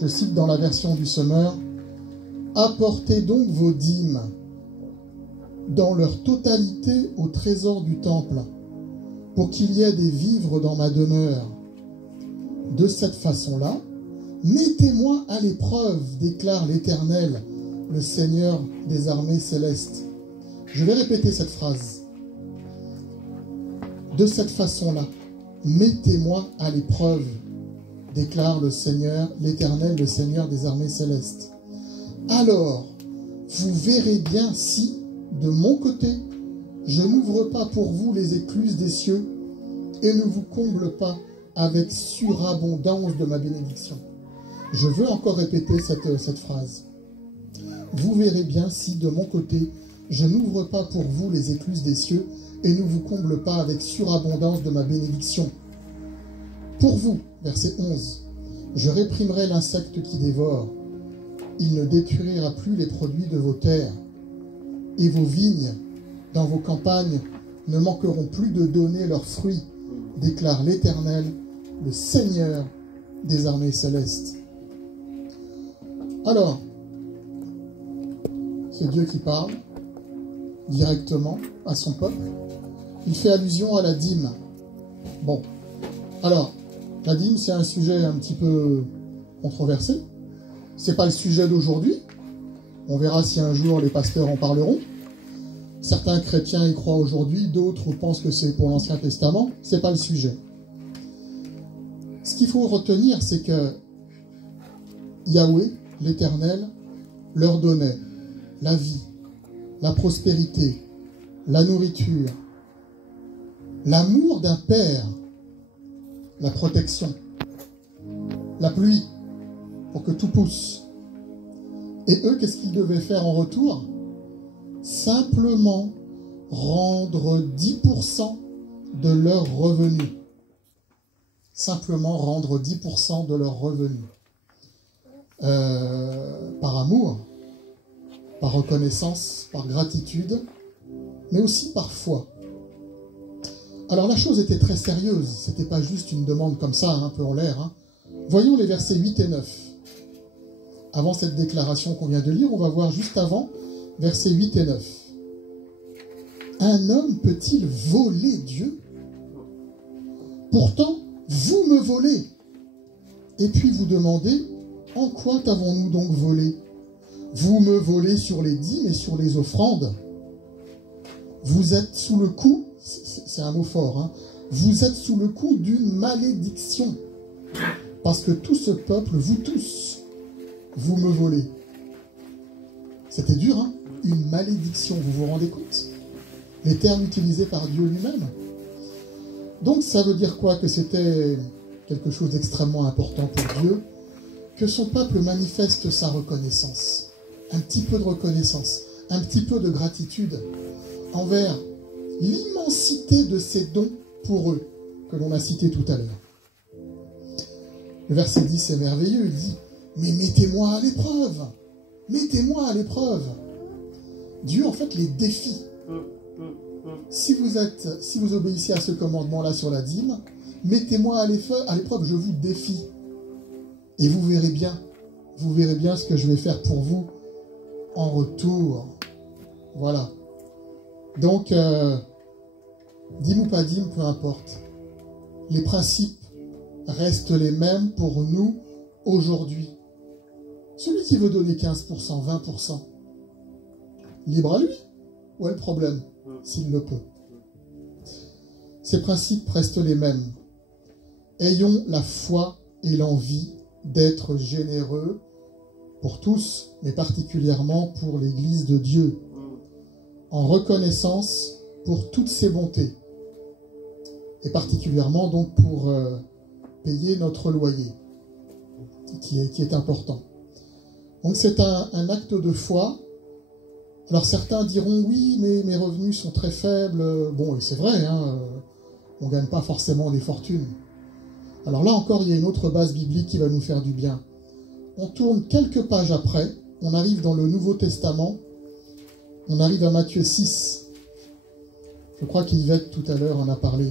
Je cite dans la version du Semeur, « Apportez donc vos dîmes dans leur totalité au trésor du temple, pour qu'il y ait des vivres dans ma demeure. De cette façon-là, mettez-moi à l'épreuve, déclare l'Éternel, le Seigneur des armées célestes. » Je vais répéter cette phrase. De cette façon-là, mettez-moi à l'épreuve, déclare le Seigneur, l'Éternel, le Seigneur des armées célestes. Alors, vous verrez bien si, de mon côté, je n'ouvre pas pour vous les écluses des cieux et ne vous comble pas avec surabondance de ma bénédiction. Je veux encore répéter cette phrase. Vous verrez bien si, de mon côté, je n'ouvre pas pour vous les écluses des cieux et ne vous comble pas avec surabondance de ma bénédiction. Pour vous, verset 11, je réprimerai l'insecte qui dévore. Il ne détruira plus les produits de vos terres. Et vos vignes, dans vos campagnes, ne manqueront plus de donner leurs fruits, déclare l'Éternel, le Seigneur des armées célestes. Alors, c'est Dieu qui parle directement à son peuple. Il fait allusion à la dîme. Bon, alors, la dîme, c'est un sujet un petit peu controversé. C'est pas le sujet d'aujourd'hui. On verra si un jour les pasteurs en parleront. Certains chrétiens y croient aujourd'hui, d'autres pensent que c'est pour l'Ancien Testament. C'est pas le sujet. Ce qu'il faut retenir, c'est que Yahweh, l'Éternel, leur donnait la vie, la prospérité, la nourriture, l'amour d'un père, la protection, la pluie, pour que tout pousse. Et eux, qu'est-ce qu'ils devaient faire en retour? Simplement rendre 10% de leurs revenus. Simplement rendre 10% de leurs revenus. Par amour, par reconnaissance, par gratitude, mais aussi par foi. Alors la chose était très sérieuse, c'était pas juste une demande comme ça, un peu en l'air. Voyons les versets 8 et 9. Avant cette déclaration qu'on vient de lire, on va voir juste avant, versets 8 et 9. Un homme peut-il voler Dieu? Pourtant, vous me volez. Et puis vous demandez, en quoi t'avons-nous donc volé? Vous me volez sur les dîmes et sur les offrandes. Vous êtes sous le coup, c'est un mot fort, vous êtes sous le coup d'une malédiction. Parce que tout ce peuple, vous tous, vous me volez. C'était dur, une malédiction, vous vous rendez compte? Les termes utilisés par Dieu lui-même. Donc ça veut dire quoi? Que c'était quelque chose d'extrêmement important pour Dieu, que son peuple manifeste sa reconnaissance. Un petit peu de reconnaissance, un petit peu de gratitude envers l'immensité de ses dons pour eux, que l'on a cité tout à l'heure. Le verset 10 est merveilleux, il dit « Mais mettez-moi à l'épreuve, mettez-moi à l'épreuve ». Dieu, en fait, les défie. Si vous obéissez à ce commandement-là sur la dîme, mettez-moi à l'épreuve, je vous défie. Et vous verrez bien ce que je vais faire pour vous en retour. Voilà. Donc, dîme ou pas dîme, peu importe. Les principes restent les mêmes pour nous aujourd'hui. Celui qui veut donner 15%, 20%, libre à lui. Où est le problème, s'il le peut? Ces principes restent les mêmes. Ayons la foi et l'envie d'être généreux pour tous, mais particulièrement pour l'Église de Dieu, en reconnaissance pour toutes ses bontés, et particulièrement donc pour payer notre loyer, qui est important. Donc c'est un acte de foi. Alors certains diront, oui, mais mes revenus sont très faibles. Bon, et c'est vrai, on ne gagne pas forcément des fortunes. Alors là encore, il y a une autre base biblique qui va nous faire du bien. On tourne quelques pages après, on arrive dans le Nouveau Testament, on arrive à Matthieu 6. Je crois qu'Yvette tout à l'heure en a parlé.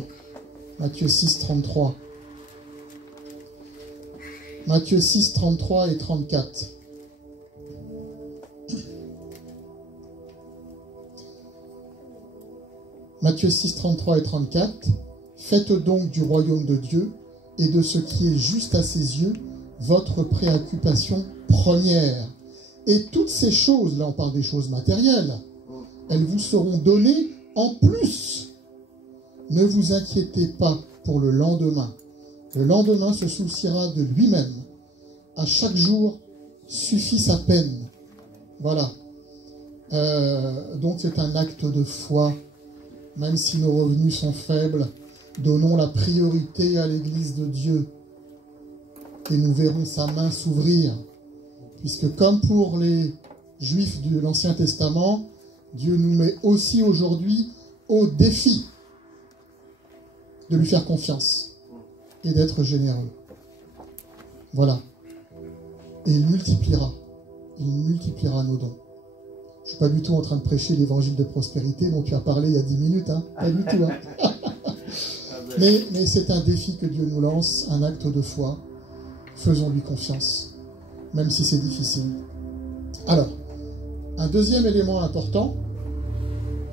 Matthieu 6, 33. Matthieu 6, 33 et 34. Matthieu 6, 33 et 34. Faites donc du royaume de Dieu et de ce qui est juste à ses yeux votre préoccupation première. Et toutes ces choses, là on parle des choses matérielles, elles vous seront données en plus. Ne vous inquiétez pas pour le lendemain. Le lendemain se souciera de lui-même. À chaque jour suffit sa peine. Voilà. Donc c'est un acte de foi. Même si nos revenus sont faibles, donnons la priorité à l'Église de Dieu. Et nous verrons sa main s'ouvrir. Puisque comme pour les Juifs de l'Ancien Testament, Dieu nous met aussi aujourd'hui au défi de lui faire confiance et d'être généreux. Voilà. Et il multipliera nos dons. Je ne suis pas du tout en train de prêcher l'évangile de prospérité dont tu as parlé il y a 10 minutes, hein. Pas du tout. Hein. Mais c'est un défi que Dieu nous lance, un acte de foi. Faisons-lui confiance, même si c'est difficile. Alors, un deuxième élément important,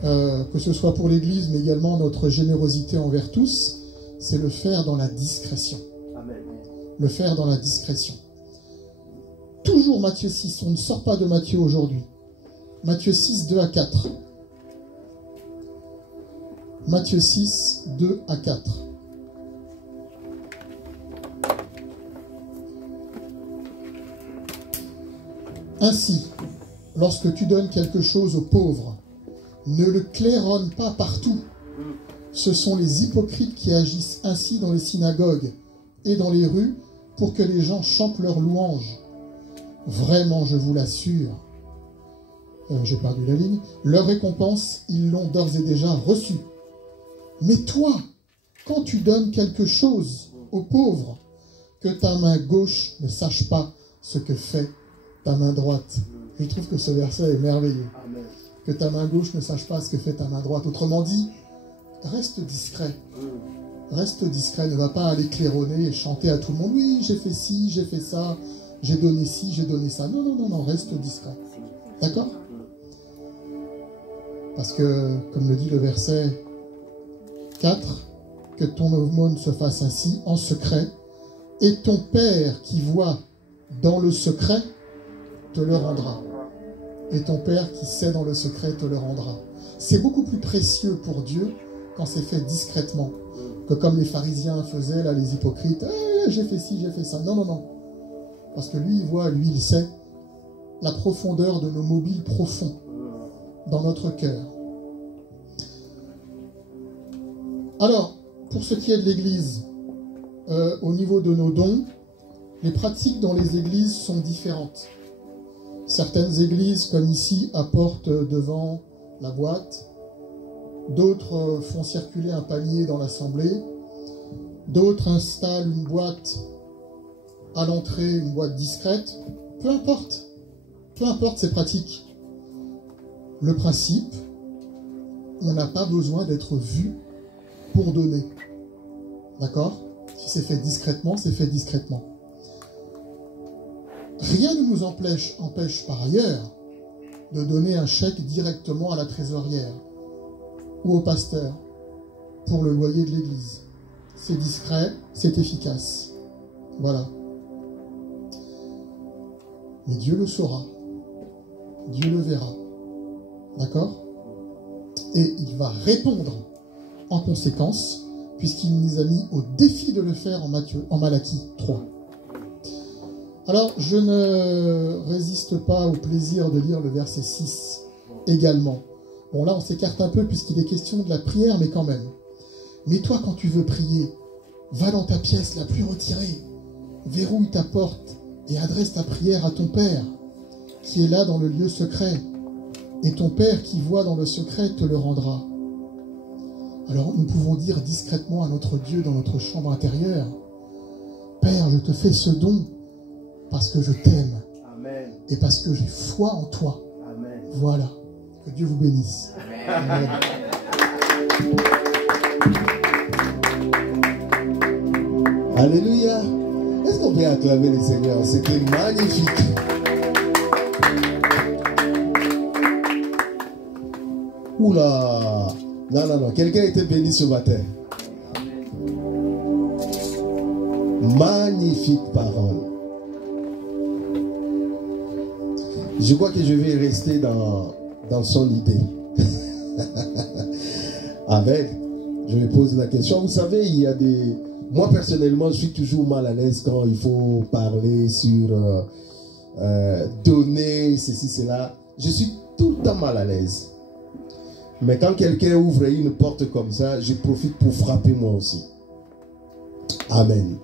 que ce soit pour l'Église, mais également notre générosité envers tous, c'est le faire dans la discrétion. Amen. Le faire dans la discrétion. Toujours Matthieu 6, on ne sort pas de Matthieu aujourd'hui. Matthieu 6, 2 à 4. Matthieu 6, 2 à 4. Ainsi, lorsque tu donnes quelque chose aux pauvres, ne le claironne pas partout. Ce sont les hypocrites qui agissent ainsi dans les synagogues et dans les rues pour que les gens chantent leurs louanges. Vraiment, je vous l'assure, j'ai perdu la ligne, leur récompense, ils l'ont d'ores et déjà reçue. Mais toi, quand tu donnes quelque chose aux pauvres, que ta main gauche ne sache pas ce que fait ta main droite. Je trouve que ce verset est merveilleux. Amen. Que ta main gauche ne sache pas ce que fait ta main droite. Autrement dit, reste discret. Reste discret, ne va pas aller claironner et chanter à tout le monde. Oui, j'ai fait ci, j'ai fait ça, j'ai donné ci, j'ai donné ça. Non, non, non, non, reste discret. D'accord ? Parce que, comme le dit le verset 4, que ton aumône se fasse ainsi, en secret, et ton Père qui voit dans le secret te le rendra. Et ton Père qui sait dans le secret te le rendra. C'est beaucoup plus précieux pour Dieu quand c'est fait discrètement que comme les pharisiens faisaient, là, les hypocrites, j'ai fait ci, j'ai fait ça. Non, non, non. Parce que lui, il voit, lui, il sait la profondeur de nos mobiles profonds dans notre cœur. Alors, pour ce qui est de l'Église, au niveau de nos dons, les pratiques dans les églises sont différentes. Certaines églises, comme ici, apportent devant la boîte. D'autres font circuler un panier dans l'assemblée. D'autres installent une boîte à l'entrée, une boîte discrète. Peu importe ces pratiques. Le principe, on n'a pas besoin d'être vu pour donner. D'accord ? Si c'est fait discrètement, c'est fait discrètement. Rien ne nous empêche par ailleurs de donner un chèque directement à la trésorière ou au pasteur pour le loyer de l'église. C'est discret, c'est efficace. Voilà. Mais Dieu le saura. Dieu le verra. D'accord ? Et il va répondre en conséquence, puisqu'il nous a mis au défi de le faire en Malachie 3. Alors, je ne résiste pas au plaisir de lire le verset 6 également. Bon, là, on s'écarte un peu puisqu'il est question de la prière, mais quand même. Mais toi, quand tu veux prier, va dans ta pièce la plus retirée, verrouille ta porte et adresse ta prière à ton Père, qui est là dans le lieu secret. Et ton Père qui voit dans le secret te le rendra. Alors, nous pouvons dire discrètement à notre Dieu dans notre chambre intérieure, Père, je te fais ce don parce que je t'aime. Amen. Et parce que j'ai foi en toi. Amen. Voilà. Que Dieu vous bénisse. Amen. Alléluia. Est-ce qu'on qu'on peut acclamer le Seigneur? C'était magnifique. Oula! Non, non, non. Quelqu'un était béni ce matin. Magnifique parole. Je crois que je vais rester dans son idée. Avec, je me pose la question. Vous savez, il y a des... Moi, personnellement, je suis toujours mal à l'aise quand il faut parler sur donner, ceci, cela. Je suis tout le temps mal à l'aise. Mais quand quelqu'un ouvre une porte comme ça, je profite pour frapper moi aussi. Amen.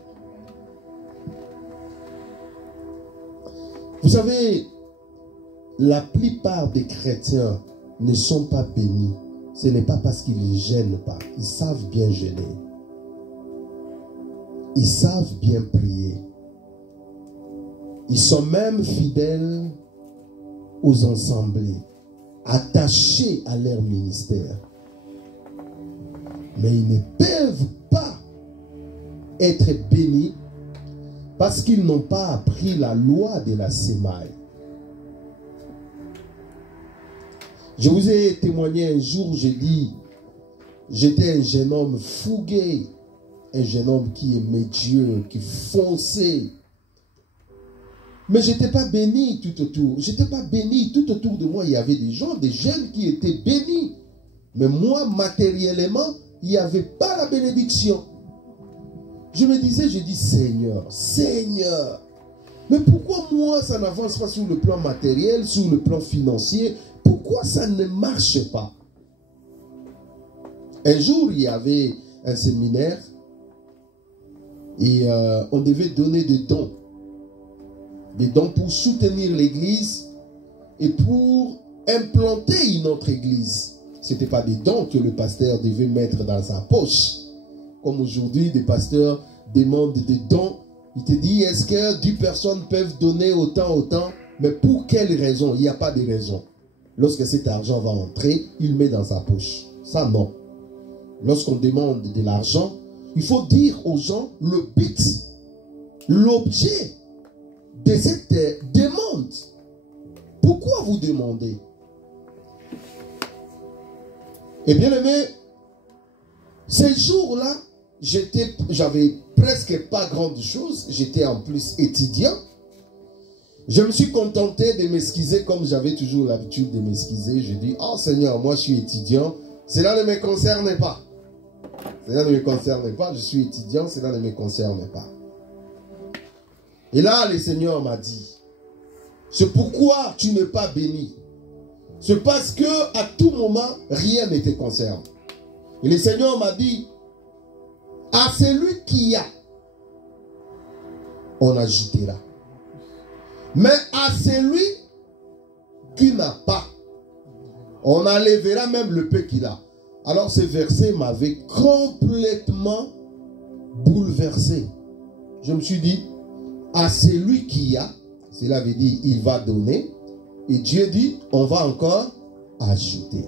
Vous savez, la plupart des chrétiens ne sont pas bénis. Ce n'est pas parce qu'ils ne gênent pas. Ils savent bien gêner. Ils savent bien prier. Ils sont même fidèles aux assemblées, attachés à leur ministère. Mais ils ne peuvent pas être bénis parce qu'ils n'ont pas appris la loi de la semaille. Je vous ai témoigné un jour, j'ai dit, j'étais un jeune homme fougué, un jeune homme qui aimait Dieu, qui fonçait. Mais je n'étais pas béni tout autour. Je n'étais pas béni tout autour de moi. Il y avait des gens, des jeunes qui étaient bénis. Mais moi, matériellement, il n'y avait pas la bénédiction. Je me disais, je dis, Seigneur, Seigneur, mais pourquoi moi, ça n'avance pas sur le plan matériel, sur le plan financier? Pourquoi ça ne marche pas? Un jour, il y avait un séminaire et on devait donner des dons. Des dons pour soutenir l'église et pour implanter une autre église. Ce n'était pas des dons que le pasteur devait mettre dans sa poche. Comme aujourd'hui, des pasteurs demandent des dons. Il te dit, est-ce que 10 personnes peuvent donner autant? Mais pour quelle raison? Il n'y a pas de raison. Lorsque cet argent va entrer, il met dans sa poche. Ça, non. Lorsqu'on demande de l'argent, il faut dire aux gens le but, l'objet de cette demande. Pourquoi vous demandez? Et bien aimé, ces jours-là, j'avais presque pas grande chose. J'étais en plus étudiant. Je me suis contenté de m'excuser comme j'avais toujours l'habitude de m'excuser. Je dis, oh Seigneur, moi je suis étudiant. Cela ne me concerne pas. Cela ne me concerne pas. Je suis étudiant, cela ne me concerne pas. Et là, le Seigneur m'a dit, c'est pourquoi tu n'es pas béni. C'est parce que à tout moment, rien ne te concerne. Et le Seigneur m'a dit, à celui qui a, on ajoutera. Mais à celui qui n'a pas, on enlèvera même le peu qu'il a. Alors ce verset m'avait complètement bouleversé. Je me suis dit, à celui qui a, cela veut dire il va donner. Et Dieu dit, on va encore ajouter.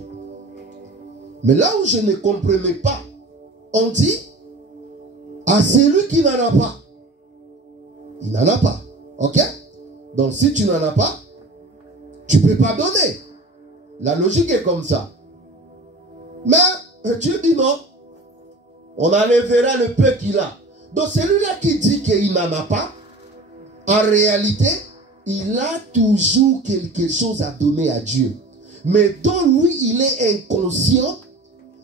Mais là où je ne comprenais pas, on dit, à celui qui n'en a pas. Il n'en a pas. Ok? Donc si tu n'en as pas, tu ne peux pas donner. La logique est comme ça. Mais Dieu dit non. On enlèvera le peu qu'il a. Donc celui-là qui dit qu'il n'en a pas, en réalité, il a toujours quelque chose à donner à Dieu. Mais dont lui, il est inconscient.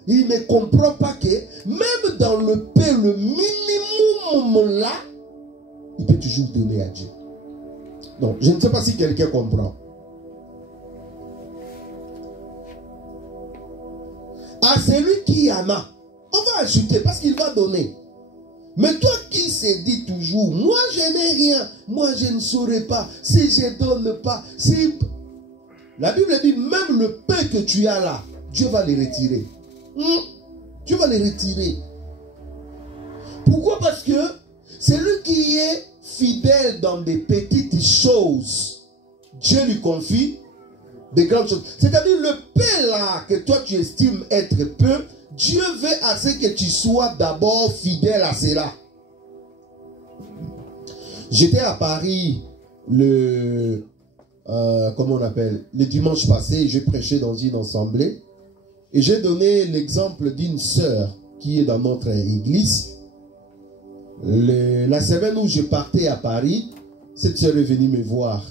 Il ne comprend pas que même dans le peu, le minimum là, il peut toujours donner à Dieu. Donc, je ne sais pas si quelqu'un comprend. À celui qui en a, on va ajouter parce qu'il va donner. Mais toi qui se dis toujours, moi je n'ai rien, moi je ne saurais pas, si je ne donne pas, si... La Bible dit, même le peu que tu as là, Dieu va le retirer. Dieu va le retirer. Pourquoi? Parce que celui qui est fidèle dans des petites choses, Dieu lui confie des grandes choses. C'est-à-dire le peu là que toi tu estimes être peu, Dieu veut assez que tu sois d'abord fidèle à cela. J'étais à Paris le dimanche passé, j'ai prêché dans une assemblée et j'ai donné l'exemple d'une sœur qui est dans notre église. La semaine où je partais à Paris, cette sœur est venue me voir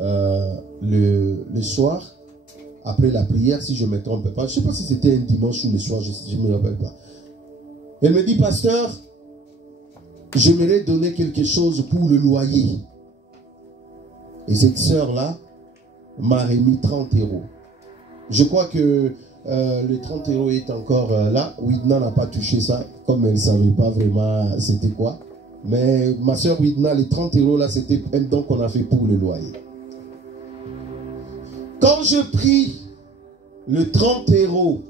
le soir, après la prière, si je ne me trompe pas. Je ne sais pas si c'était un dimanche ou le soir, je ne me rappelle pas. Elle me dit, pasteur, j'aimerais donner quelque chose pour le loyer. Et cette sœur-là m'a remis 30 €. Je crois que le 30 € est encore là. Widna n'a pas touché ça, comme elle ne savait pas vraiment c'était quoi. Mais ma sœur Widna, les 30 € là, c'était un don qu'on a fait pour le loyer. Quand je pris le 30 €,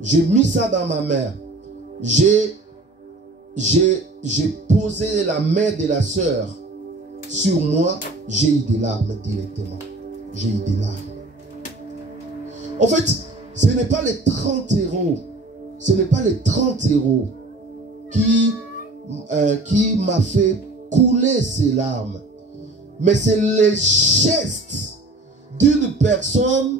j'ai mis ça dans ma main. J'ai posé la main de la sœur sur moi, j'ai eu des larmes directement. J'ai eu des larmes. En fait, ce n'est pas les 30 €. Ce n'est pas les 30 € qui m'a fait couler ces larmes. Mais c'est les gestes d'une personne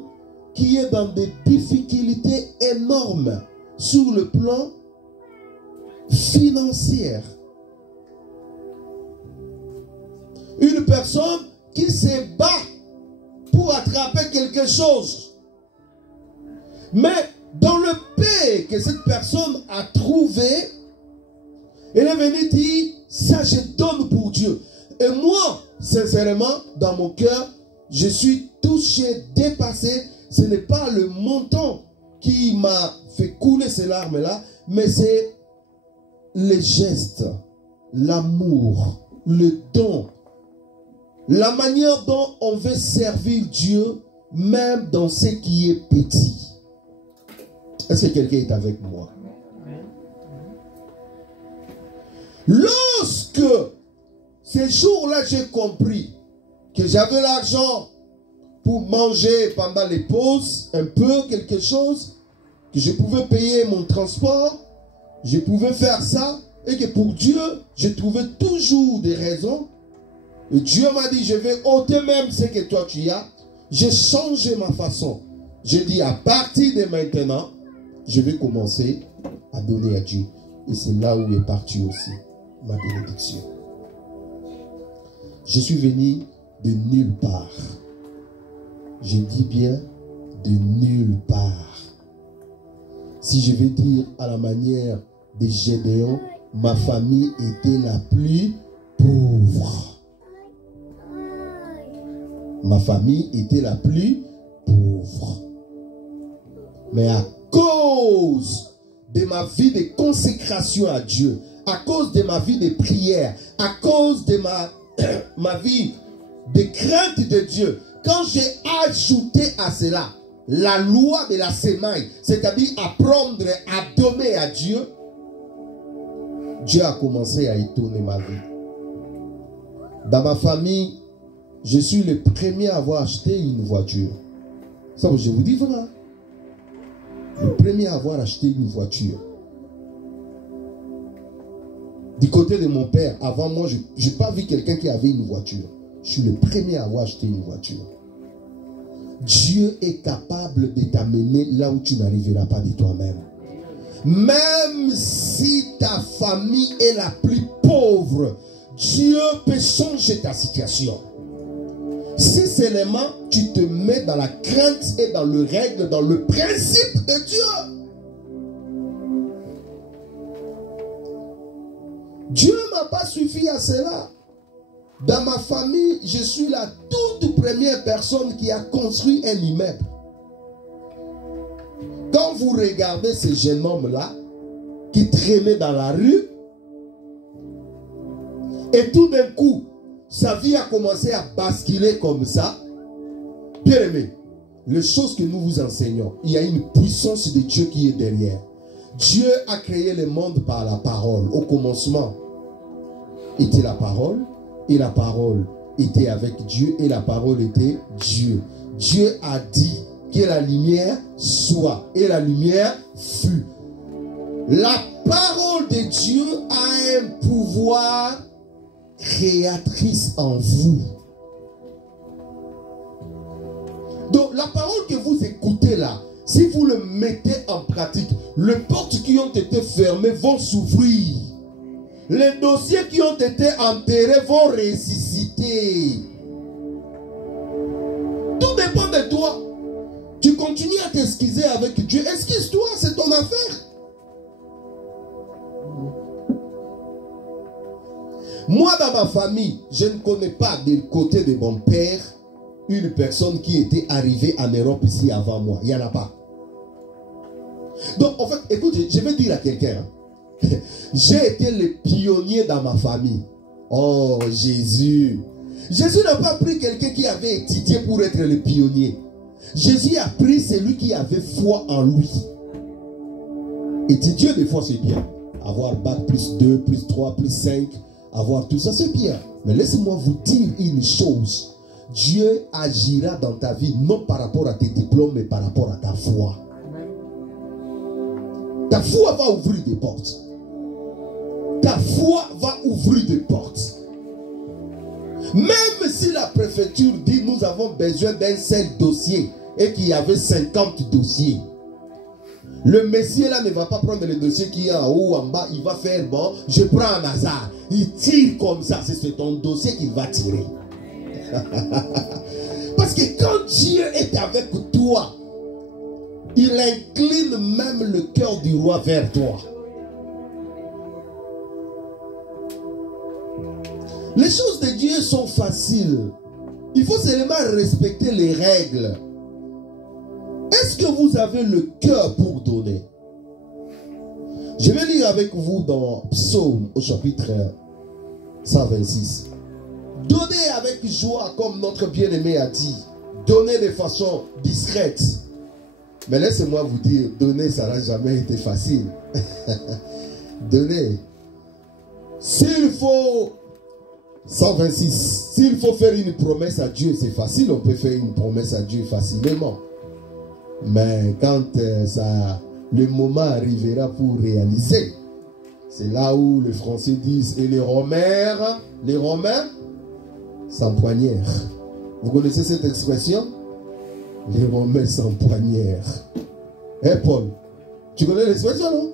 qui est dans des difficultés énormes sur le plan financier. Une personne qui se bat pour attraper quelque chose. Mais dans le paix que cette personne a trouvé, elle est venue dire, ça je donne pour Dieu. Et moi, sincèrement, dans mon cœur, je suis touché, dépassé. Ce n'est pas le montant qui m'a fait couler ces larmes-là, mais c'est les gestes, l'amour, le don, la manière dont on veut servir Dieu, même dans ce qui est petit. Est-ce que quelqu'un est avec moi? Lorsque ces jours-là, j'ai compris que j'avais l'argent pour manger pendant les pauses, un peu, quelque chose, que je pouvais payer mon transport, je pouvais faire ça, et que pour Dieu, je trouvais toujours des raisons. Et Dieu m'a dit, je vais ôter même ce que toi tu as. J'ai changé ma façon. J'ai dit, à partir de maintenant, je vais commencer à donner à Dieu. Et c'est là où est partie aussi ma bénédiction. Je suis venu de nulle part. Je dis bien de nulle part. Si je vais dire à la manière de Gédéon, ma famille était la plus pauvre. Ma famille était la plus pauvre. Mais à cause de ma vie de consécration à Dieu, à cause de ma vie de prière, à cause de ma vie de crainte de Dieu, quand j'ai ajouté à cela la loi de la semaille, c'est-à-dire apprendre à donner à Dieu, Dieu a commencé à étonner ma vie. Dans ma famille, je suis le premier à avoir acheté une voiture. Ça, je vous dis vrai. Le premier à avoir acheté une voiture. Du côté de mon père, avant moi, je n'ai pas vu quelqu'un qui avait une voiture. Je suis le premier à avoir acheté une voiture. Dieu est capable de t'amener là où tu n'arriveras pas de toi-même. Même si ta famille est la plus pauvre, Dieu peut changer ta situation. Si seulement tu te mets dans la crainte et dans le règle, dans le principe de Dieu. Dieu n'a pas suffi à cela. Dans ma famille, je suis la toute première personne qui a construit un immeuble. Quand vous regardez ce jeune homme-là, qui traînait dans la rue, et tout d'un coup, sa vie a commencé à basculer comme ça. Bien aimé, les choses que nous vous enseignons, il y a une puissance de Dieu qui est derrière. Dieu a créé le monde par la parole. Au commencement était la parole, et la parole était avec Dieu, et la parole était Dieu. Dieu a dit que la lumière soit, et la lumière fut. La parole de Dieu a un pouvoir créatrice en vous. Donc la parole que vous écoutez là, si vous le mettez en pratique, les portes qui ont été fermées vont s'ouvrir. Les dossiers qui ont été enterrés vont ressusciter. Tout dépend de toi. Tu continues à t'excuser avec Dieu. Excuse-toi, c'est ton affaire. Moi, dans ma famille, je ne connais pas du côté de mon père une personne qui était arrivée en Europe ici avant moi. Il n'y en a pas. Donc, en fait, écoute, je vais dire à quelqu'un, hein, j'ai été le pionnier dans ma famille. Oh, Jésus. Jésus n'a pas pris quelqu'un qui avait étudié pour être le pionnier. Jésus a pris celui qui avait foi en lui. Étudier des fois, c'est bien. Avoir bac plus 2, plus 3, plus 5, avoir tout ça, c'est bien. Mais laissez-moi vous dire une chose. Dieu agira dans ta vie, non par rapport à tes diplômes, mais par rapport à ta foi. Ta foi va ouvrir des portes. Ta foi va ouvrir des portes. Même si la préfecture dit nous avons besoin d'un seul dossier et qu'il y avait 50 dossiers, le monsieur là ne va pas prendre le dossier qui est en haut ou en bas. Il va faire bon, je prends un hasard. Il tire comme ça. C'est ton dossier qu'il va tirer. Parce que quand Dieu est avec toi, il incline même le cœur du roi vers toi. Les choses de Dieu sont faciles. Il faut seulement respecter les règles. Est-ce que vous avez le cœur pour donner? Je vais lire avec vous dans Psaume au chapitre 126. Donnez avec joie comme notre bien-aimé a dit. Donnez de façon discrète. Mais laissez-moi vous dire, donner ça n'a jamais été facile. Donner. S'il faut 126. S'il faut faire une promesse à Dieu, c'est facile. On peut faire une promesse à Dieu facilement. Mais quand le moment arrivera pour réaliser, c'est là où les Français disent, et les Romains s'empoignèrent. Vous connaissez cette expression? Les Romains s'empoignèrent. Eh Paul, tu connais l'expression, non?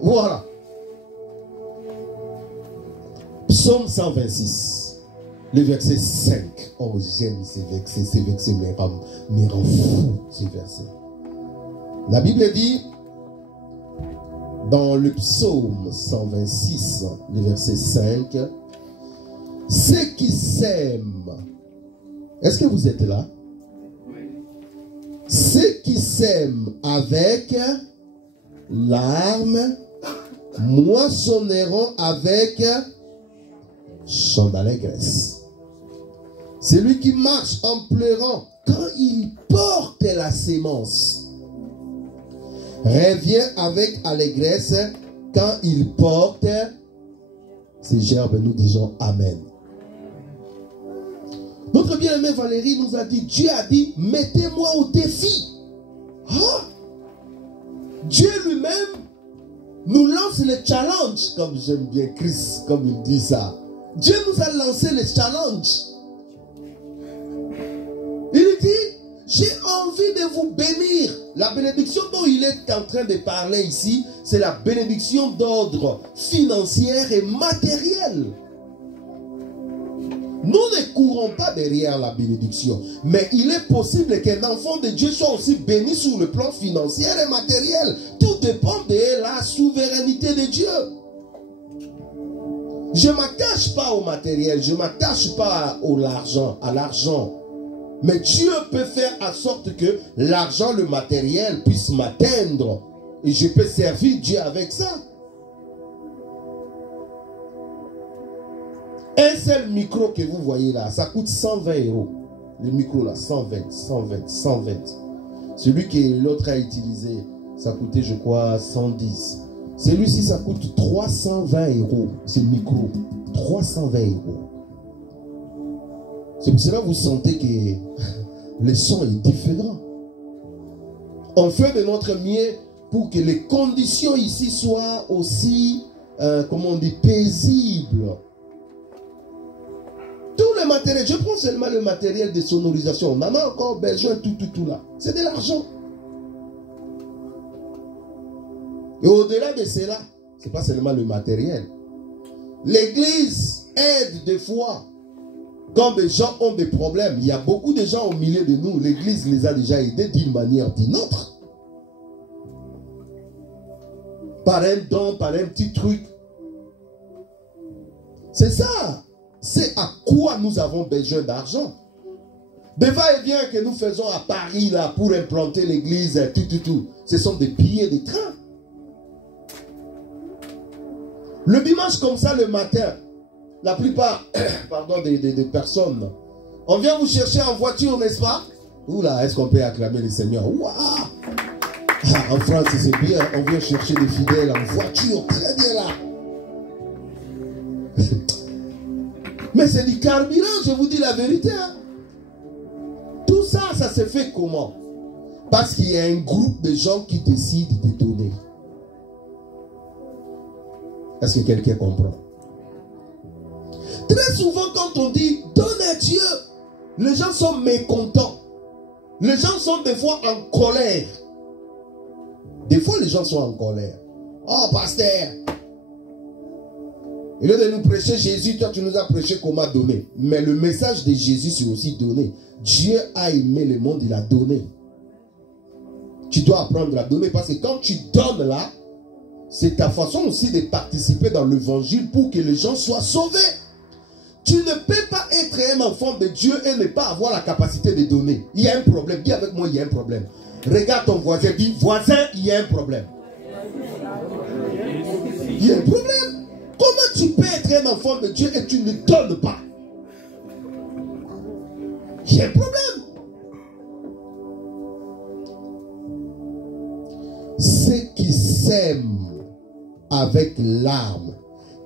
Voilà. Psaume 126, le verset 5. Oh, j'aime ces versets me rend fou, ces versets. La Bible dit, dans le psaume 126, le verset 5, ceux qui s'aiment, est-ce que vous êtes là? Ceux qui s'aiment avec larmes moissonneront avec chant d'allégresse. Celui qui marche en pleurant quand il porte la sémence revient avec allégresse quand il porte ces gerbes. Nous disons Amen. Notre bien-aimée Valérie nous a dit, Dieu a dit, mettez-moi au défi. Ah! Dieu lui-même nous lance le challenge, comme j'aime bien Chris, comme il dit ça. Dieu nous a lancé le challenge. Il dit, j'ai envie de vous bénir. La bénédiction dont il est en train de parler ici, c'est la bénédiction d'ordre financier et matériel. Nous ne courons pas derrière la bénédiction, mais il est possible qu'un enfant de Dieu soit aussi béni sur le plan financier et matériel. Tout dépend de la souveraineté de Dieu. Je ne m'attache pas au matériel, je ne m'attache pas à l'argent. Mais Dieu peut faire en sorte que l'argent, le matériel puisse m'atteindre. Et je peux servir Dieu avec ça. Un seul micro que vous voyez là, ça coûte 120 €. Le micro là, 120. Celui que l'autre a utilisé, ça coûtait je crois 110. Celui-ci, ça coûte 320 €. Ce micro, 320 €. C'est pour cela que vous sentez que le son est différent. On fait de notre mieux pour que les conditions ici soient aussi, comment on dit, paisibles. matériel. Je prends seulement le matériel de sonorisation. On en a encore besoin, tout là. C'est de l'argent. Et au-delà de cela, ce n'est pas seulement le matériel. L'église aide des fois. Quand des gens ont des problèmes, il y a beaucoup de gens au milieu de nous. L'église les a déjà aidés d'une manière ou d'une autre. Par un don, par un petit truc. C'est ça. C'est à quoi nous avons besoin d'argent. Des va-et-vient que nous faisons à Paris là pour implanter l'église, tout. Ce sont des billets de train. Le dimanche comme ça, le matin, la plupart des personnes, on vient vous chercher en voiture, n'est-ce pas? Oula, est-ce qu'on peut acclamer le Seigneur? Waouh! En France, c'est bien, on vient chercher des fidèles en voiture, très bien là. Mais c'est du carburant, je vous dis la vérité. Hein. Tout ça, ça se fait comment? Parce qu'il y a un groupe de gens qui décident de donner. Est-ce que quelqu'un comprend? Très souvent, quand on dit donne à Dieu, les gens sont mécontents. Les gens sont des fois en colère. Des fois, les gens sont en colère. Oh, pasteur, au lieu de nous prêcher Jésus, toi, tu nous as prêché comment donner. Mais le message de Jésus, c'est aussi donner. Dieu a aimé le monde, il a donné. Tu dois apprendre à donner parce que quand tu donnes là, c'est ta façon aussi de participer dans l'évangile pour que les gens soient sauvés. Tu ne peux pas être un enfant de Dieu et ne pas avoir la capacité de donner. Il y a un problème. Dis avec moi, il y a un problème. Regarde ton voisin, dis, voisin, il y a un problème. Il y a un problème. Comment tu peux être un enfant de Dieu et tu ne donnes pas? Il y a un problème. Ceux qui s'aiment avec l'âme,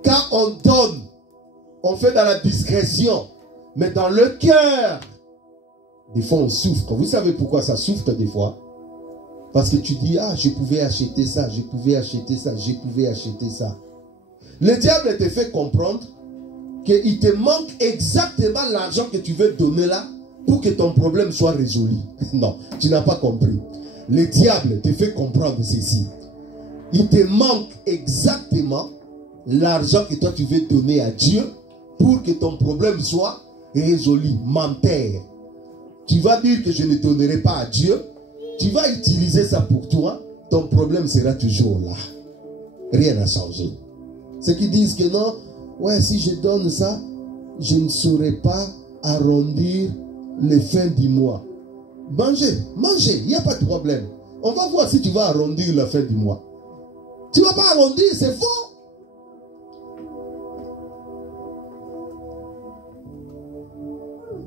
quand on donne, on fait dans la discrétion, mais dans le cœur, des fois on souffre. Vous savez pourquoi ça souffre des fois? Parce que tu dis, ah, je pouvais acheter ça, je pouvais acheter ça, je pouvais acheter ça. Le diable te fait comprendre qu'il te manque exactement l'argent que tu veux donner là pour que ton problème soit résolu. Non, tu n'as pas compris. Le diable te fait comprendre ceci. Il te manque exactement l'argent que toi tu veux donner à Dieu pour que ton problème soit résolu. Menteur. Tu vas dire que je ne donnerai pas à Dieu. Tu vas utiliser ça pour toi. Ton problème sera toujours là. Rien n'a changé. Ceux qui disent que non, ouais, si je donne ça, je ne saurais pas arrondir les fins du mois. Mangez, il n'y a pas de problème. On va voir si tu vas arrondir la fin du mois. Tu ne vas pas arrondir, c'est faux.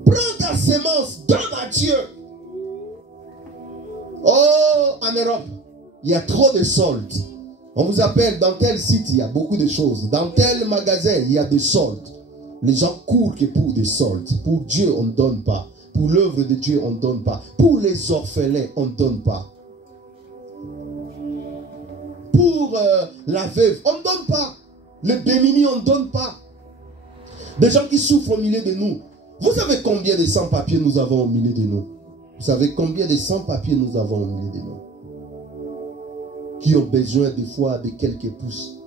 Prends ta sémence, donne à Dieu. Oh, en Europe, il y a trop de soldes. On vous appelle dans tel site, il y a beaucoup de choses. Dans tel magasin, il y a des soldes. Les gens courent que pour des soldes. Pour Dieu, on ne donne pas. Pour l'œuvre de Dieu, on ne donne pas. Pour les orphelins, on ne donne pas. Pour la veuve, on ne donne pas. Les démunis, on ne donne pas. Des gens qui souffrent au milieu de nous. Vous savez combien de sans-papiers nous avons au milieu de nous? Vous savez combien de sans-papiers nous avons au milieu de nous? Qui ont besoin des fois de quelques pouces.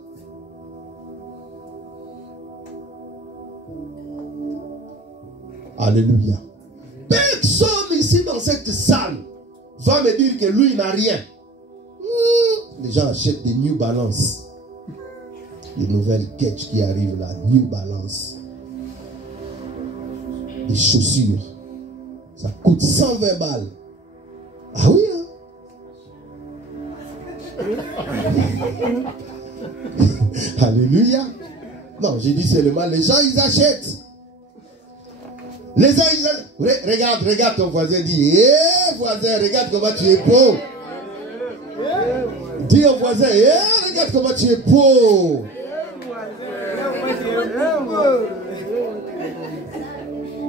Alléluia. Personne ici dans cette salle va me dire que lui n'a rien. Les gens achètent des New Balance. Les nouvelles catch qui arrivent là, New Balance. Des chaussures. Ça coûte 120 balles. Ah oui, hein? Alléluia. Non, j'ai dit seulement les gens ils achètent. Les gens ils achètent. Regarde ton voisin, dis, hé voisin, regarde comment tu es beau. Dis au voisin, hé, regarde comment tu es beau.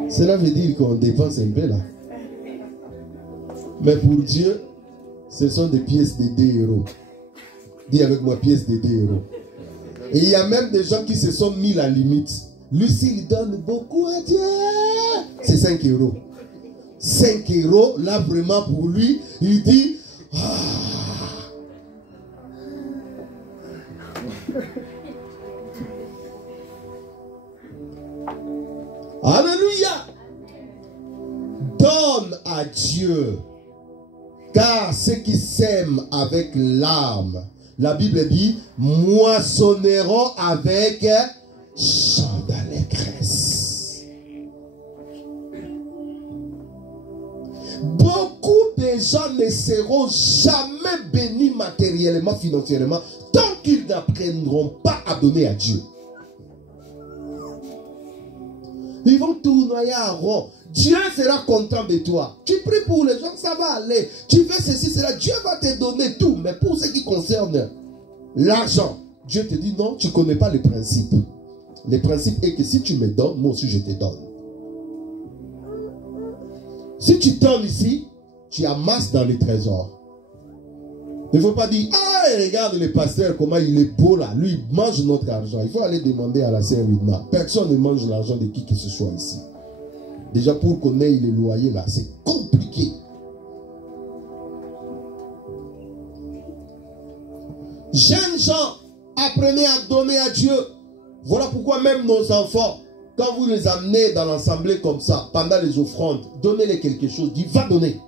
Cela veut dire qu'on dépense un peu là. Mais pour Dieu, ce sont des pièces de 2 euros. Dis avec moi, pièces de 2 euros. Et il y a même des gens qui se sont mis la limite. Lui, s'il donne beaucoup à Dieu, c'est 5 euros. 5 euros, là vraiment pour lui, il dit, Alléluia. Donne à Dieu. Car ceux qui sèment avec l'âme, la Bible dit, moissonneront avec chant d'allégresse. Beaucoup de gens ne seront jamais bénis matériellement, financièrement, tant qu'ils n'apprendront pas à donner à Dieu. Ils vont tournoyer en rond. Dieu sera content de toi. Tu pries pour les gens, ça va aller. Tu fais ceci, cela. Dieu va te donner tout. Mais pour ce qui concerne l'argent, Dieu te dit non, tu ne connais pas les principes. Le principe est que si tu me donnes, moi aussi je te donne. Si tu donnes ici, tu amasses dans les trésors. Il ne faut pas dire, ah, regarde le pasteur, comment il est beau là. Lui, il mange notre argent. Il faut aller demander à la sœur Widna. Personne ne mange l'argent de qui que ce soit ici. Déjà, pour qu'on ait les loyers là, c'est compliqué. Jeunes gens, apprenez à donner à Dieu. Voilà pourquoi même nos enfants, quand vous les amenez dans l'assemblée comme ça, pendant les offrandes, donnez-les quelque chose. Dis, va donner.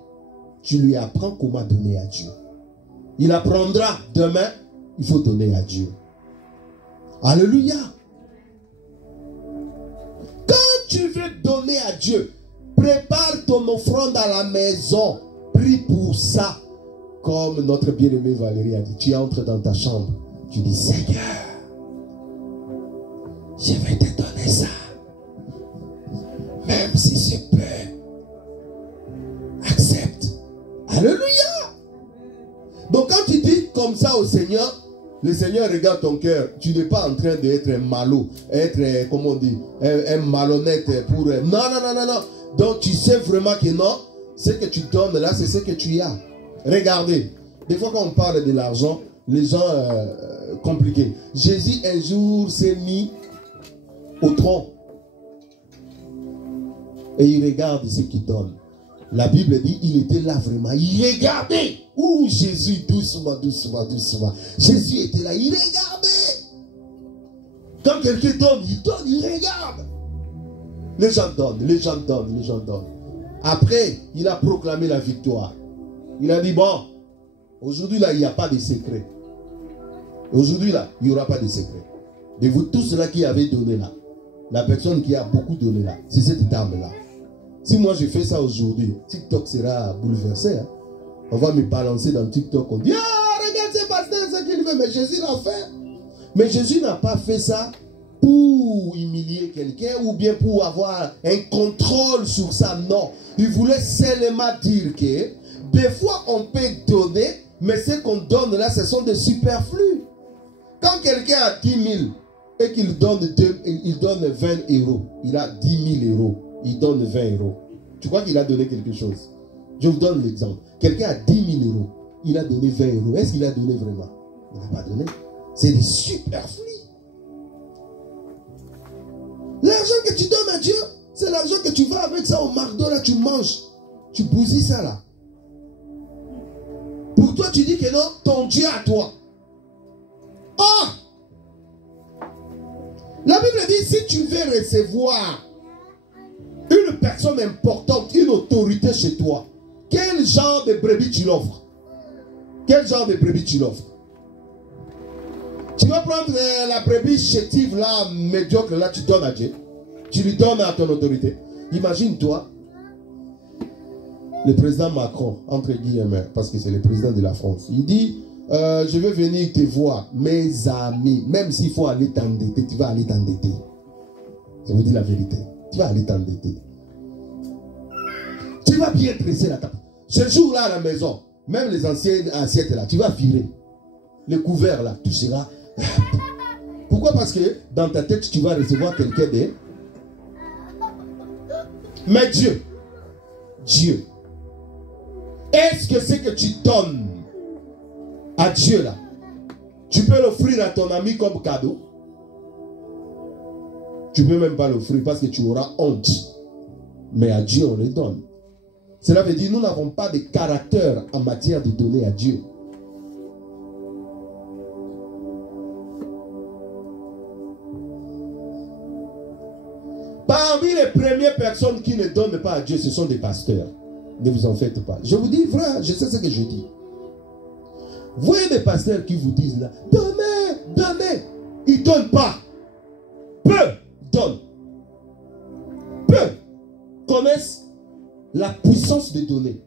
Tu lui apprends comment donner à Dieu. Il apprendra demain, il faut donner à Dieu. Alléluia. Quand tu veux donner à Dieu, prépare ton offrande à la maison. Prie pour ça. Comme notre bien-aimée Valérie a dit, tu entres dans ta chambre. Tu dis, Seigneur, je vais te donner ça. Même si c'est peu. Accepte. Alléluia. Donc quand tu dis comme ça au Seigneur, le Seigneur regarde ton cœur. Tu n'es pas en train d'être un malot, être, comment on dit, un malhonnête pour... Non, non, non, non, non. Donc tu sais vraiment que non, ce que tu donnes là, c'est ce que tu as. Regardez, des fois quand on parle de l'argent, les gens compliqués. Jésus un jour s'est mis au tronc. Et il regarde ce qu'il donne. La Bible dit, il était là vraiment. Il regardait. Ouh, Jésus, doucement, doucement, doucement. Jésus était là, il regardait. Quand quelqu'un donne, il regarde. Les gens donnent, les gens donnent, les gens donnent. Après, il a proclamé la victoire. Il a dit, bon, aujourd'hui là, il n'y a pas de secret. Aujourd'hui là, il n'y aura pas de secret. De vous tous là qui avez donné là, la personne qui a beaucoup donné là, c'est cette dame là. Si moi je fais ça aujourd'hui, TikTok sera bouleversé. Hein? On va me balancer dans TikTok. On dit, ah, regarde ce pasteur, ce qu'il veut. Mais Jésus l'a fait. Mais Jésus n'a pas fait ça pour humilier quelqu'un ou bien pour avoir un contrôle sur ça. Non. Il voulait seulement dire que des fois on peut donner, mais ce qu'on donne là, ce sont des superflus. Quand quelqu'un a 10 000 et qu'il donne, il donne 20 euros, il a 10 000 euros. Il donne 20 euros. Tu crois qu'il a donné quelque chose? Je vous donne l'exemple. Quelqu'un a 10 000 euros. Il a donné 20 euros. Est-ce qu'il a donné vraiment? Il n'a pas donné. C'est des superflus. L'argent que tu donnes à Dieu, c'est l'argent que tu vas avec ça au McDo, là, tu manges. Tu bousilles ça là. Pour toi, tu dis que non, ton Dieu à toi. Oh! La Bible dit, si tu veux recevoir une personne importante, une autorité chez toi, quel genre de brebis tu l'offres? Quel genre de brebis tu l'offres? Tu vas prendre la brebis chétive là, médiocre là, tu donnes à Dieu. Tu lui donnes à ton autorité. Imagine-toi, le président Macron, entre guillemets, parce que c'est le président de la France, il dit, je vais venir te voir, mes amis, même s'il faut aller t'endetter, tu vas aller t'endetter. Je vous dis la vérité. Tu vas aller t'endetter. Tu vas bien dresser la table. Ce jour-là à la maison, même les anciennes assiettes là, tu vas virer. Le couvert là, tout sera. Pourquoi? Parce que dans ta tête, tu vas recevoir quelqu'un de... Mais Dieu, est-ce que ce que tu donnes à Dieu là, tu peux l'offrir à ton ami comme cadeau? Tu ne peux même pas l'offrir parce que tu auras honte. Mais à Dieu, on les donne. Cela veut dire que nous n'avons pas de caractère en matière de donner à Dieu. Parmi les premières personnes qui ne donnent pas à Dieu, ce sont des pasteurs. Ne vous en faites pas. Je vous dis vrai, je sais ce que je dis. Vous voyez des pasteurs qui vous disent là, donnez, donnez. Ils ne donnent pas. Peu donnent. Peu connaissent la puissance de donner.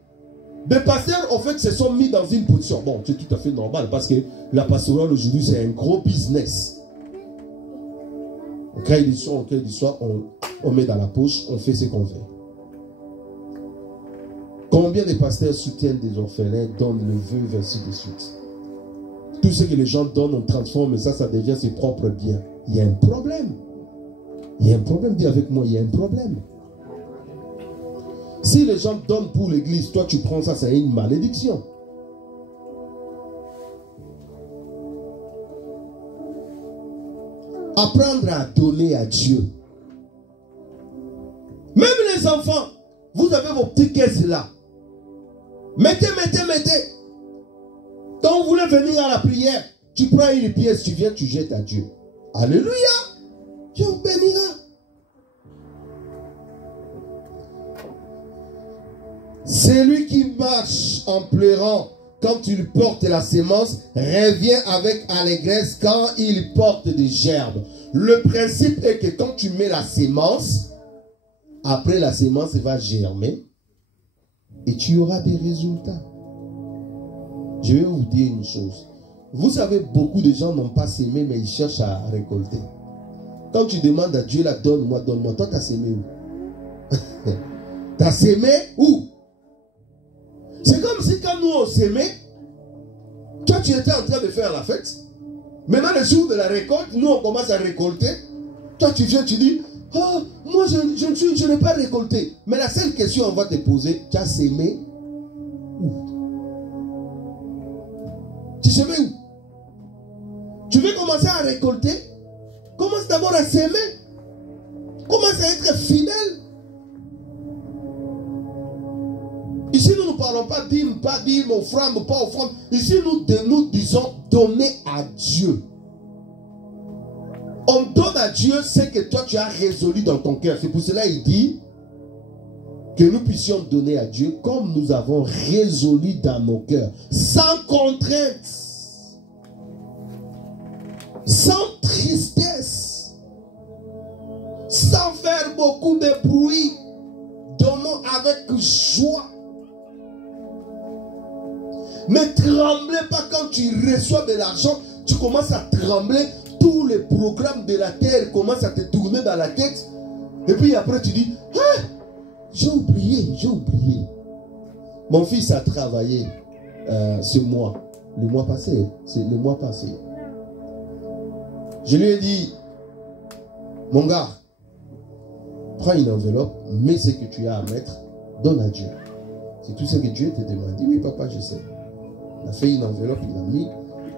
Les pasteurs, en fait, se sont mis dans une position. Bon, c'est tout à fait normal parce que la pastorale aujourd'hui, c'est un gros business. Au cas du soir, on met dans la poche, on fait ce qu'on veut. Combien de pasteurs soutiennent des orphelins, donnent le vœu, ainsi de suite. Tout ce que les gens donnent, on transforme, et ça devient ses propres biens. Il y a un problème. Il y a un problème, dis avec moi, il y a un problème. Si les gens donnent pour l'église, toi tu prends ça, c'est une malédiction. Apprendre à donner à Dieu. Même les enfants, vous avez vos petites caisses là. Mettez. Quand vous voulez venir à la prière, tu prends une pièce, tu viens, tu jettes à Dieu. Alléluia. Dieu vous bénira. Celui qui marche en pleurant quand il porte la sémence revient avec allégresse quand il porte des gerbes. Le principe est que quand tu mets la sémence, après la sémence va germer et tu auras des résultats. Je vais vous dire une chose. Vous savez, beaucoup de gens n'ont pas sémé, mais ils cherchent à récolter. Quand tu demandes à Dieu, là, donne-moi, donne-moi. Toi, tu as sémé où? Tu as sémé où? C'est comme si quand nous on s'aimait, toi tu étais en train de faire la fête. Maintenant le jour de la récolte, nous on commence à récolter. Toi tu viens, tu dis, oh, moi je n'ai pas récolté. Mais la seule question on va te poser, tu as sémé où? Tu sémé où? Tu veux commencer à récolter? Commence d'abord à s'aimer. Commence à être fidèle. Ici, nous ne parlons pas dîme, offrande, pas offrande. Ici, nous disons donner à Dieu. On donne à Dieu ce que toi tu as résolu dans ton cœur. C'est pour cela qu'il dit que nous puissions donner à Dieu comme nous avons résolu dans nos cœurs. Sans contrainte. Sans tristesse. Sans faire beaucoup de bruit. Donnons avec joie. Ne tremblez pas quand tu reçois de l'argent. Tu commences à trembler. Tous les programmes de la terre commencent à te tourner dans la tête. Et puis après tu dis, ah, j'ai oublié. Mon fils a travaillé ce mois. Le mois passé. C'est le mois passé. Je lui ai dit, mon gars, prends une enveloppe, mets ce que tu as à mettre, donne à Dieu. C'est tout ce que Dieu te demande. Oui, papa, je sais. Il a fait une enveloppe, il a mis,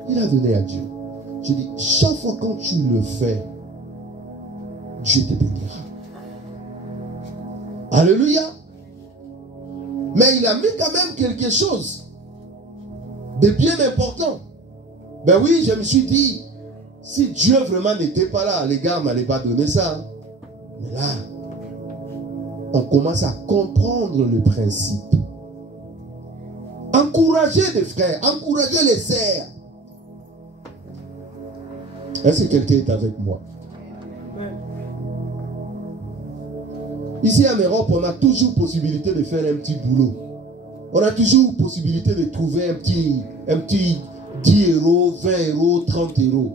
il a donné à Dieu. Je dis, chaque fois quand tu le fais, Dieu te bénira. Alléluia. Mais il a mis quand même quelque chose de bien important. Ben oui, je me suis dit, si Dieu vraiment n'était pas là, les gars n'allaient pas donner ça. Mais là, on commence à comprendre le principe. Encouragez les frères, encouragez les sœurs. Est-ce que quelqu'un est avec moi? Ici en Europe, on a toujours possibilité de faire un petit boulot. On a toujours possibilité de trouver un petit 10 euros, 20 euros, 30 euros.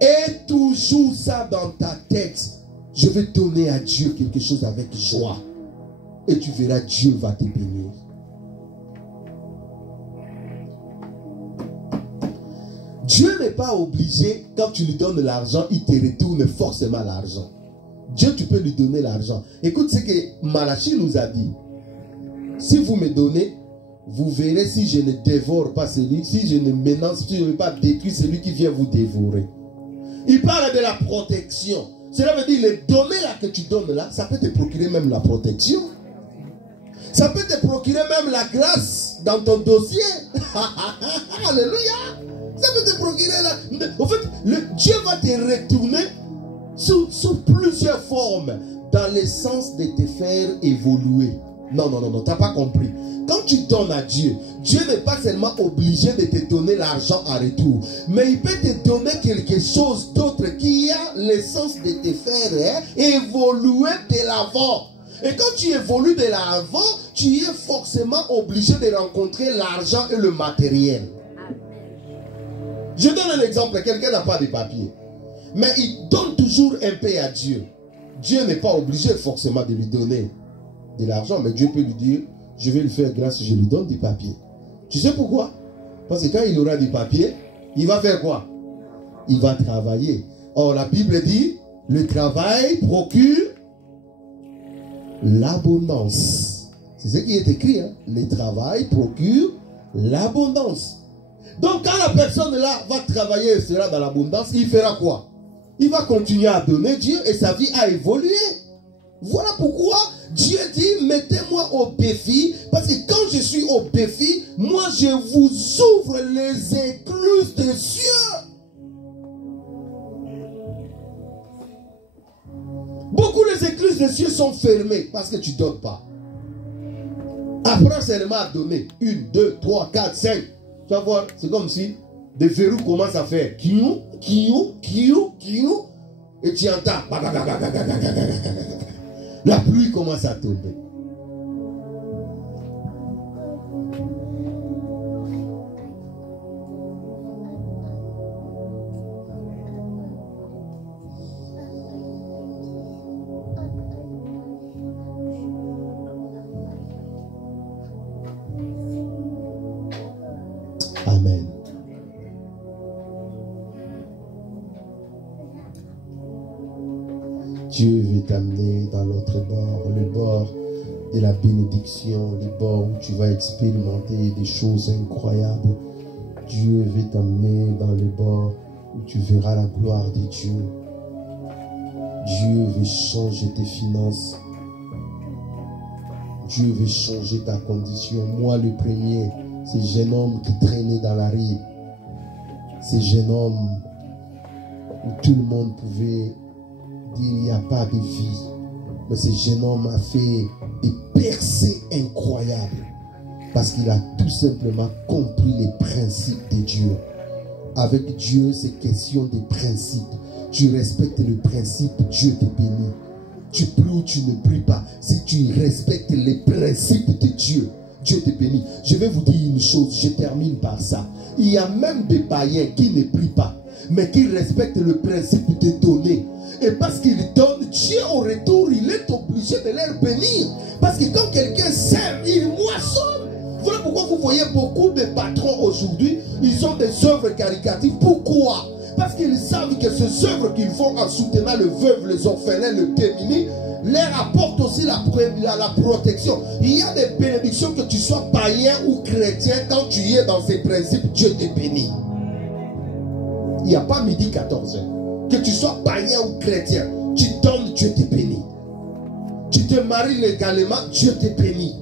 Et toujours ça dans ta tête. Je vais donner à Dieu quelque chose avec joie. Et tu verras, Dieu va te bénir. Dieu n'est pas obligé, quand tu lui donnes l'argent, il te retourne forcément l'argent. Dieu, tu peux lui donner l'argent. Écoute ce que Malachie nous a dit. Si vous me donnez, vous verrez si je ne dévore pas celui, si je ne menace, si je ne vais pas détruire celui qui vient vous dévorer. Il parle de la protection. Cela veut dire les données là que tu donnes là, ça peut te procurer même la protection. Ça peut te procurer même la grâce dans ton dossier. Alléluia. Ça peut te procurer là. En fait, Dieu va te retourner sous plusieurs formes dans le sens de te faire évoluer. Non, non, non, non, tu n'as pas compris. Quand tu donnes à Dieu, Dieu n'est pas seulement obligé de te donner l'argent en retour, mais il peut te donner quelque chose d'autre qui a le sens de te faire évoluer de l'avant. Et quand tu évolues de l'avant, tu es forcément obligé de rencontrer l'argent et le matériel. Je donne un exemple. Quelqu'un n'a pas de papier, mais il donne toujours un peu à Dieu. Dieu n'est pas obligé forcément de lui donner de l'argent, mais Dieu peut lui dire, je vais lui faire grâce, je lui donne du papier. Tu sais pourquoi? Parce que quand il aura du papier, il va faire quoi? Il va travailler. Or, la Bible dit, le travail procure l'abondance. C'est ce qui est écrit, hein? Le travail procure l'abondance. Donc, quand la personne là va travailler et sera dans l'abondance, il fera quoi? Il va continuer à donner Dieu et sa vie a évolué. Voilà pourquoi Dieu dit, mettez-moi au défi, parce que quand je suis au défi, moi je vous ouvre les écluses des cieux. Beaucoup les écluses des cieux sont fermées parce que tu ne donnes pas. Apprends seulement à donner. 1, 2, 3, 4, 5. Tu vas voir, c'est comme si des verrous commencent à faire kiou, kiou, kiou, kiou, et tu entends. La pluie commence à tomber. Amen. Dieu veut t'amener dans l'autre bord, le bord de la bénédiction, le bord où tu vas expérimenter des choses incroyables. Dieu veut t'amener dans le bord où tu verras la gloire de Dieu. Dieu veut changer tes finances. Dieu veut changer ta condition. Moi, le premier, ce jeune homme qui traînait dans la rue, ce jeune homme où tout le monde pouvait dire il n'y a pas de vie, mais ce jeune homme a fait des percées incroyables parce qu'il a tout simplement compris les principes de Dieu. Avec Dieu, c'est question des principes. Tu respectes le principe, Dieu te bénit. Tu pries ou tu ne pries pas, si tu respectes les principes de Dieu, Dieu te bénit. Je vais vous dire une chose, je termine par ça. Il y a même des païens qui ne prient pas, mais qui respectent le principe de donner. Et parce qu'ils donnent, Dieu au retour, il est obligé de leur bénir. Parce que quand quelqu'un sème, il moissonne. Voilà pourquoi vous voyez beaucoup de patrons aujourd'hui, ils ont des œuvres caritatives. Pourquoi? Parce qu'ils savent que ces œuvres qu'ils font en soutenant le veuve, les orphelins, le démuni, leur apportent aussi la protection. Il y a des bénédictions, que tu sois païen ou chrétien, quand tu y es dans ces principes, Dieu te bénit. Il n'y a pas midi 14h. Que tu sois païen ou chrétien, tu donnes, Dieu te bénit. Tu te maries légalement, Dieu te bénit.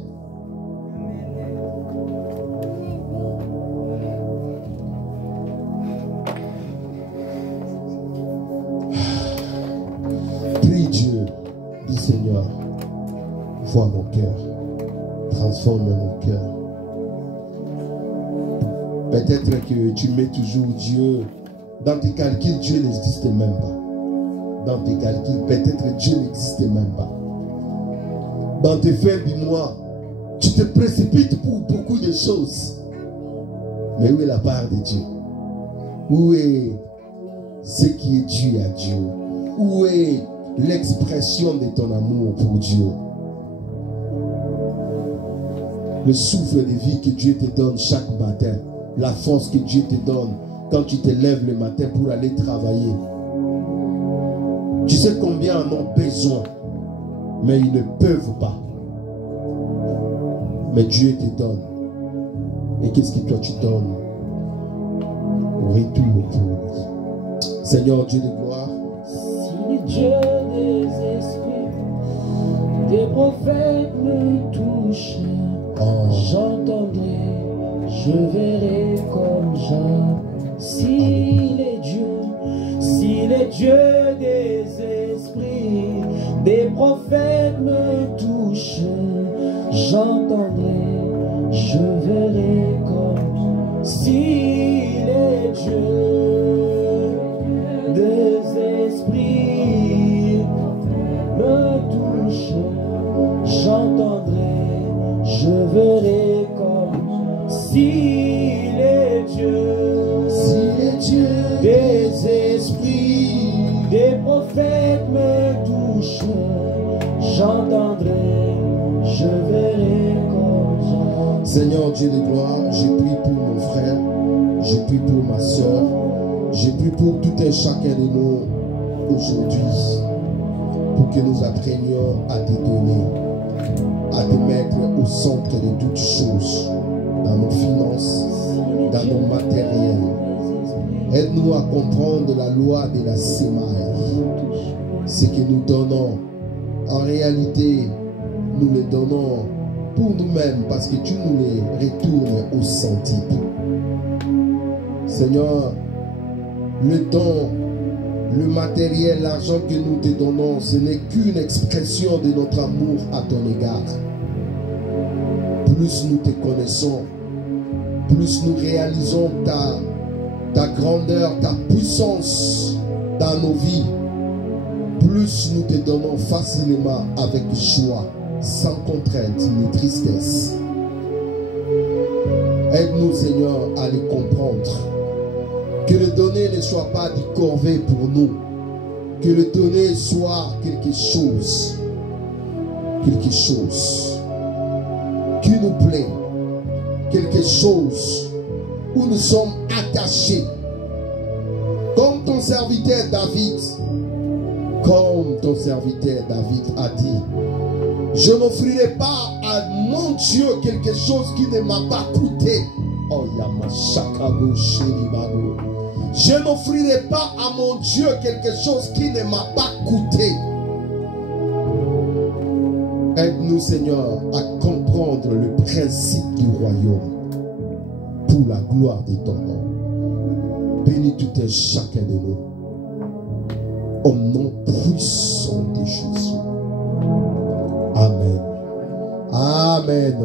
Prie Dieu, dis Seigneur, vois mon cœur, transforme mon cœur. Peut-être que tu mets toujours Dieu. Dans tes calculs, Dieu n'existe même pas. Dans tes calculs, peut-être Dieu n'existe même pas. Dans tes fins du mois, tu te précipites pour beaucoup de choses. Mais où est la part de Dieu? Où est ce qui est dû à Dieu? Où est l'expression de ton amour pour Dieu? Le souffle de vie que Dieu te donne chaque matin, la force que Dieu te donne quand tu te lèves le matin pour aller travailler. Tu sais combien en ont besoin, mais ils ne peuvent pas. Mais Dieu te donne. Et qu'est-ce que toi tu donnes au retour pour lui? Seigneur Dieu de gloire, Dieu des esprits, des prophètes me touchent. J'entendrai, je verrai comme Jean. S'il est Dieu des esprits, des prophètes me touchent. J'entendrai, je verrai comme. S'il est Dieu des esprits me touche, j'entendrai, je verrai comme. S'il est Dieu des esprits, des prophètes me touchent, j'entendrai, je verrai comme. Seigneur Dieu de gloire, j'ai prié pour mon frère, j'ai prié pour ma soeur, j'ai prié pour tout un chacun de nous aujourd'hui, pour que nous apprenions à te donner, à te mettre au centre de toutes choses, dans nos finances, dans nos matériels. Aide-nous à comprendre la loi de la sémaille. Ce que nous donnons, en réalité, nous le donnons pour nous-mêmes parce que tu nous les retournes au centuple. Seigneur, le don, le matériel, l'argent que nous te donnons, ce n'est qu'une expression de notre amour à ton égard. Plus nous te connaissons, plus nous réalisons ta grandeur, ta puissance dans nos vies, plus nous te donnons facilement avec joie, sans contrainte ni tristesse. Aide-nous, Seigneur, à les comprendre. Que le donner ne soit pas du corvée pour nous. Que le donner soit quelque chose qui nous plaît, quelque chose où nous sommes attachés. Comme ton serviteur David a dit, je n'offrirai pas à mon Dieu quelque chose qui ne m'a pas coûté. Oh, je n'offrirai pas à mon Dieu quelque chose qui ne m'a pas coûté. Aide-nous, Seigneur, à comprendre le principe du royaume pour la gloire de ton nom. Bénis tout un chacun de nous. Au nom puissant de Jésus. Amen. Amen.